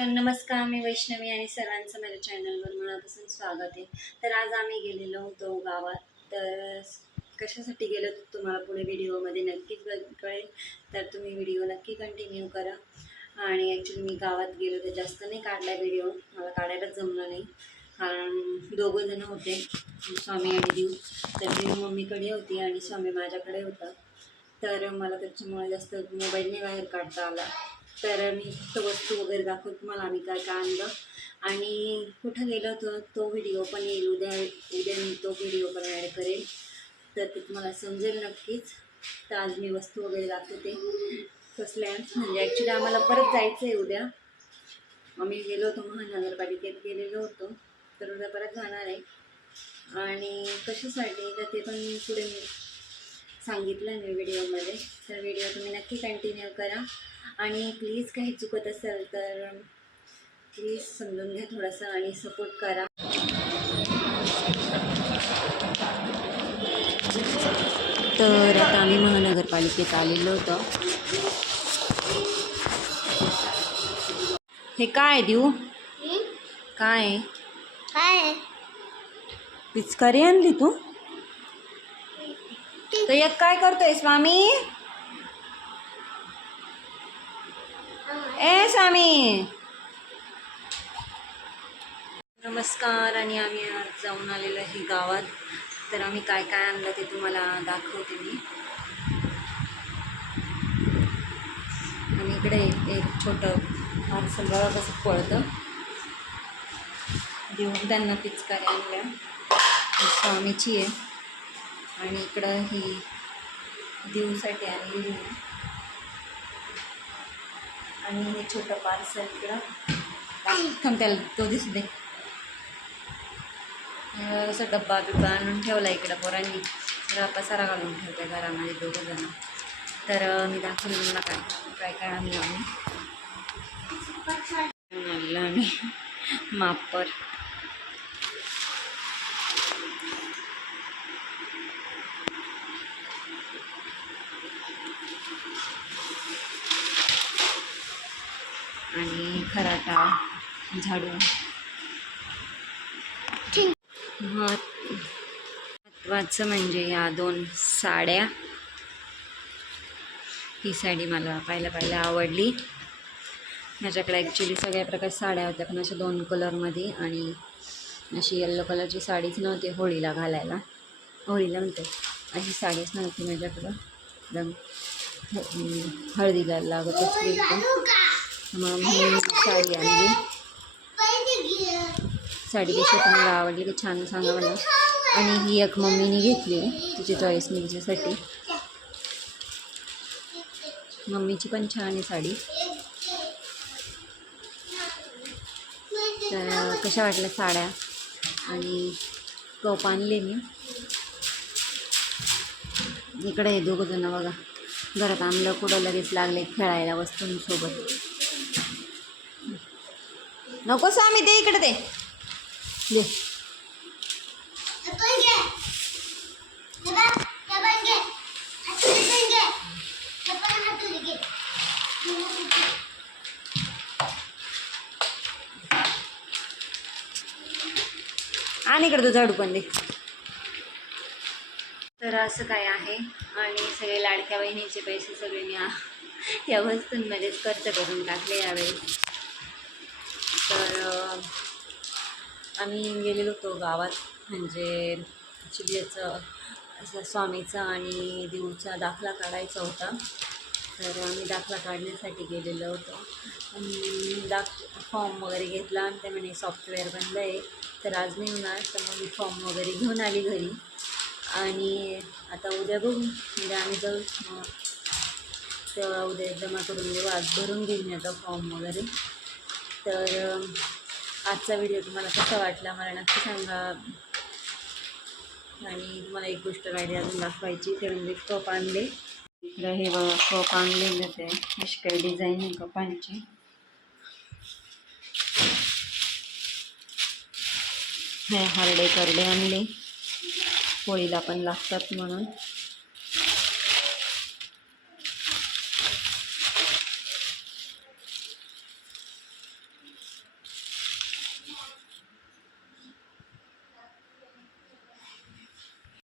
तर नमस्कार, मी वैष्णवी आणि सर्वांचं माझ्या चॅनलवर मनापासून स्वागत आहे. तर आज आम्ही गेलेलो होतो गावात. तर कशासाठी गेलो तर तुम्हाला पुढे व्हिडिओमध्ये नक्कीच कळेल. तर तुम्ही व्हिडिओ नक्की कंटिन्यू करा. आणि ॲक्च्युली मी गावात गेलो तर जास्त नाही काढला व्हिडिओ, मला काढायलाच जमलं नाही. कारण दोघं जण होते, स्वामी आणि देव. तर देव मम्मीकडे होती आणि स्वामी माझ्याकडे होता. तर मला त्याच्यामुळे जास्त मोबाईलने बाहेर काढता आला. तर मी फक्त वस्तू वगैरे दाखवत तुम्हाला आम्ही काय काय आणलं आणि कुठं गेलो होतो तो व्हिडिओ पण येईल. उद्या मी तो व्हिडिओ पण ॲड करेल, तर ते तुम्हाला समजेल नक्कीच. तर आज मी वस्तू वगैरे दाखवते कसल्या. म्हणजे ॲक्च्युली आम्हाला परत जायचं आहे उद्या. आम्ही गेलो होतो महानगरपालिकेत गेलेलो होतो, तर उद्या परत जाणार आहे. आणि कशासाठी तर ते पण पुढे मी सांगितलं मी व्हिडिओमध्ये. तर व्हिडिओ तुम्ही नक्की कंटिन्यू करा. आणि प्लीज काही चुकत असेल तर प्लीज समजून घ्या थोडंसं आणि सपोर्ट करा. तर आता आम्ही महानगरपालिकेत आलेलो होतो. हे काय देऊ, काय काय पिचकारी आणली तू? तर एक काय करतोय स्वामी? ए स्वामी, नमस्कार. आणि आम्ही आज जाऊन आलेलो आहे गावात. तर आम्ही काय काय आणलं ते तुम्हाला दाखवते मी. आणि इकडे एक छोटं पार्सल बघा कसं पळतं. देऊन त्यांना पिचकारी आणल्या, स्वामीची आहे. आणि इकडं ही देऊसाठी आणलेली आहे. आणि हे छोटं पार्सल इकडं थांब, त्याला तो दिसू दे. असं डब्बा बिब्बा आणून ठेवला इकडं पोरांनी. तर पसारा घालून ठेवते घरामध्ये दोघं जण. तर मी दाखवलं मला काय काय काय आणलं आम्ही मापर. आणि खराटा, झाडू. महत्त्वाचं म्हणजे या 2 साड्या. ही साडी मला पहिला आवडली. माझ्याकडे ॲक्च्युली सगळ्या प्रकारच्या साड्या होत्या, पण अशा 2 कलरमध्ये. आणि अशी येल्लो कलरची साडीच नव्हती होळीला घालायला. होळीला म्हणते अशी साडीच नव्हती माझ्याकडं. एकदम हळदीला लागत असली मग मी साडी आणली. साडी कशी तुम्हाला आवडली की छान सांगा मला. आणि ही एक मम्मीने घेतली, तिची चॉईस मी तिच्यासाठी. मम्मीची पण छान आहे साडी. तर कशा वाटल्या साड्या. आणि कप आणले मी. इकडे हे दोघं जण बघा घरात आणलं कुठं लगेच लागले खेळायला वस्तूंसोबत. नको स्वामी, ते इकडे दे. आणि इकडे तो झाडू पण दे. तर असं काय आहे. आणि सगळे लाडक्या बहिणीचे पैसे सगळे मी या वस्तूंमध्येच खर्च करून टाकले यावेळी. तर आम्ही गेलेलो होतो गावात. म्हणजे ॲक्च्युली याचं असं स्वामीचा आणि देऊचा दाखला काढायचा होता. तर आम्ही दाखला काढण्यासाठी गेलेलो होतो. आणि फॉर्म वगैरे घेतला आणि ते म्हणे सॉफ्टवेअर बंद आहे तर आज नाही होणार. तर मग मी फॉर्म वगैरे घेऊन आली घरी. आणि आता उद्या बघू, उद्या आम्ही जाऊ. मग तेव्हा उद्या जमा करून देऊ. आज भरून घेईन मी आता फॉर्म वगैरे. तर आजचा व्हिडिओ तुम्हाला कसा वाटला मला नक्की सांगा. आणि तुम्हाला एक गोष्ट राहिली अजून दाखवायची, ते म्हणजे कप आणले. इकडं हे बघा कप आणलेले ते अशी काही डिझाईन आहे कपांची. हे हरडे करडे आणले, होळीला पण लागतात म्हणून.